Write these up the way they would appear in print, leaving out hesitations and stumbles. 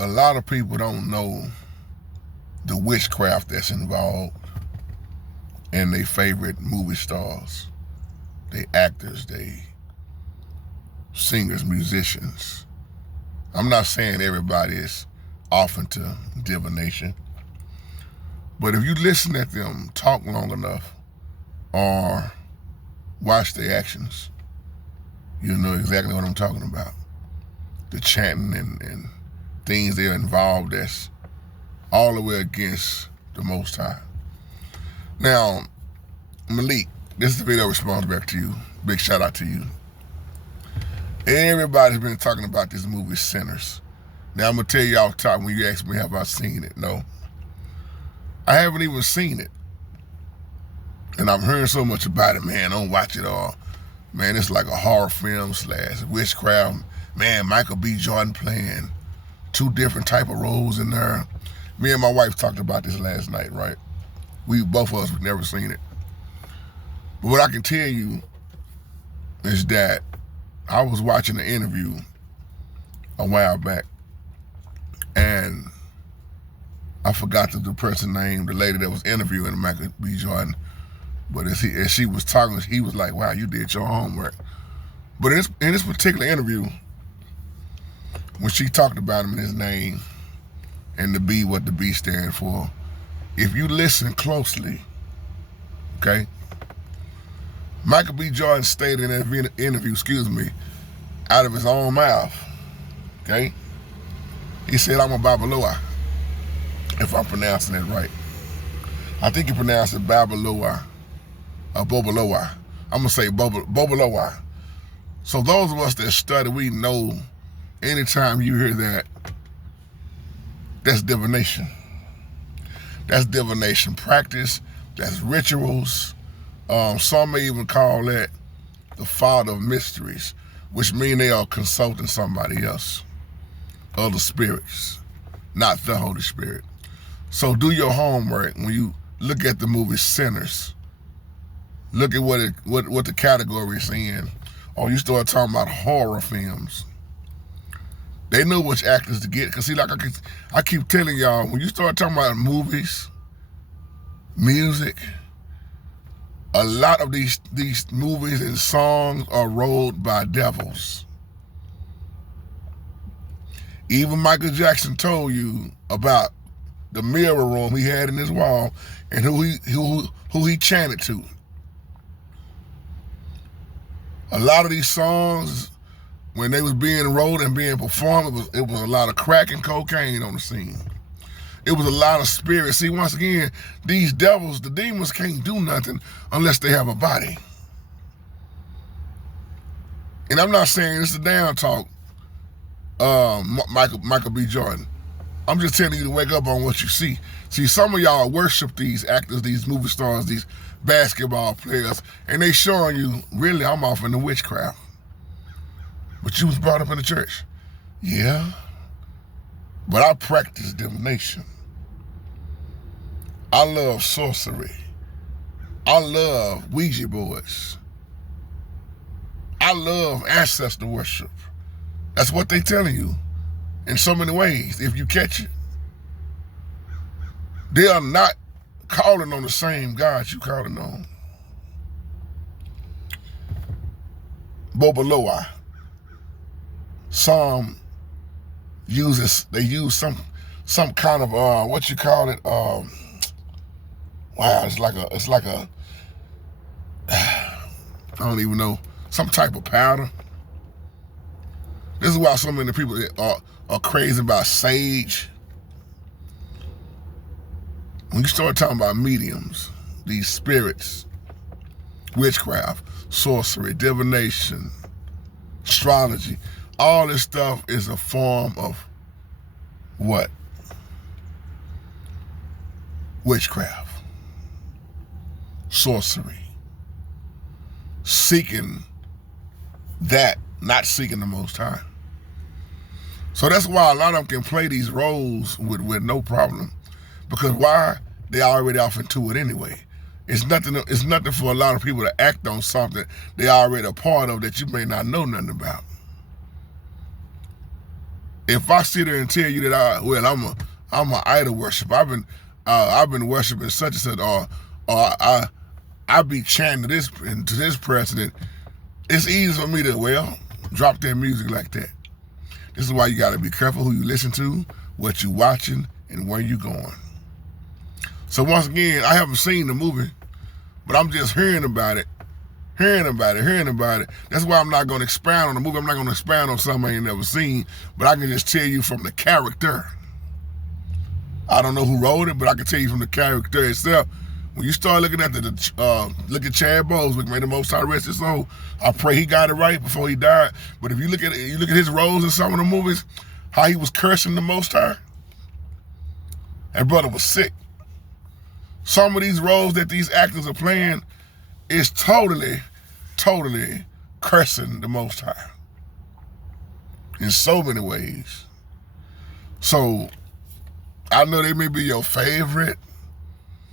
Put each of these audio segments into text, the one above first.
a lot of people don't know the witchcraft that's involved in their favorite movie stars, they actors, they singers, musicians. I'm not saying everybody is off into divination, but if you listen at them talk long enough or watch their actions, you'll know exactly what I'm talking about. The chanting and things they're involved that's all the way against the Most High. Now, Malik, this is the video response back to you. Big shout out to you. Everybody's been talking about this movie, Sinners. Now, I'm going to tell you off top when you ask me, have I seen it? No. I haven't even seen it. And I'm hearing so much about it, man. Don't watch it all. Man, it's like a horror film / witchcraft. Man, Michael B. Jordan playing 2 different type of roles in there. Me and my wife talked about this last night, right? Both of us, we've never seen it. But what I can tell you is that I was watching an interview a while back, and I forgot the person's name, the lady that was interviewing Michael B. Jordan. But as she was talking, he was like, wow, you did your homework. But in this particular interview, when she talked about him and his name, and the B, what the B stands for, if you listen closely, okay, Michael B. Jordan stated in that interview, out of his own mouth, okay, he said, I'm a Babaloa, if I'm pronouncing it right. I think he pronounced it Babaloa, or Bobaloa. I'm going to say Bobaloa. So those of us that study, we know anytime you hear that, that's divination. That's divination practice. That's rituals. Some may even call that the father of mysteries, which mean they are consulting somebody else, other spirits, not the Holy Spirit. So do your homework when you look at the movie Sinners. Look at what the category is in. Or you start talking about horror films. They know which actors to get. Because see, like I keep telling y'all, when you start talking about movies, music, a lot of these movies and songs are wrote by devils. Even Michael Jackson told you about the mirror room he had in his wall and who he chanted to. A lot of these songs, when they was being wrote and being performed, it was a lot of crack and cocaine on the scene. It was a lot of spirits. See, once again, these devils, the demons can't do nothing unless they have a body. And I'm not saying it's a down talk, Michael B. Jordan. I'm just telling you to wake up on what you see. See, some of y'all worship these actors, these movie stars, these basketball players, and they showing you, really, I'm off in the witchcraft. But you was brought up in the church. Yeah. But I practice divination. I love sorcery. I love Ouija boards. I love ancestor worship. That's what they telling you in so many ways, if you catch it. They are not calling on the same God you calling on. Bobaloa. Some they use some kind of what you call it, wow, it's like a I don't even know, some type of powder. This is why so many people are crazy about sage. When you start talking about mediums, these spirits, witchcraft, sorcery, divination, astrology, all this stuff is a form of what? Witchcraft, sorcery, seeking that, not seeking the Most High. So that's why a lot of them can play these roles with no problem. Because why? They already off into it anyway. It's nothing for a lot of people to act on something they already a part of that you may not know nothing about. If I sit there and tell you that I'm an idol worshiper, I've been worshiping such and such, or I be chanting to this president, it's easy for me to drop that music like that. This is why you got to be careful who you listen to, what you watching, and where you going. So once again, I haven't seen the movie, but I'm just hearing about it. That's why I'm not going to expound on the movie. I'm not going to expound on something I ain't never seen, but I can just tell you from the character. I don't know who wrote it, but I can tell you from the character itself. When you start looking at look at Chad Boswick, may the Most High rest his soul. I pray he got it right before he died. But if you look at his roles in some of the movies, how he was cursing the Most High, that brother was sick. Some of these roles that these actors are playing is totally cursing the Most High in so many ways. So I know they may be your favorite.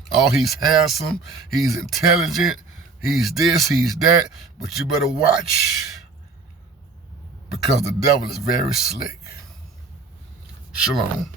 Oh, he's handsome, he's intelligent, he's this, he's that, but you better watch, because the devil is very slick. Shalom.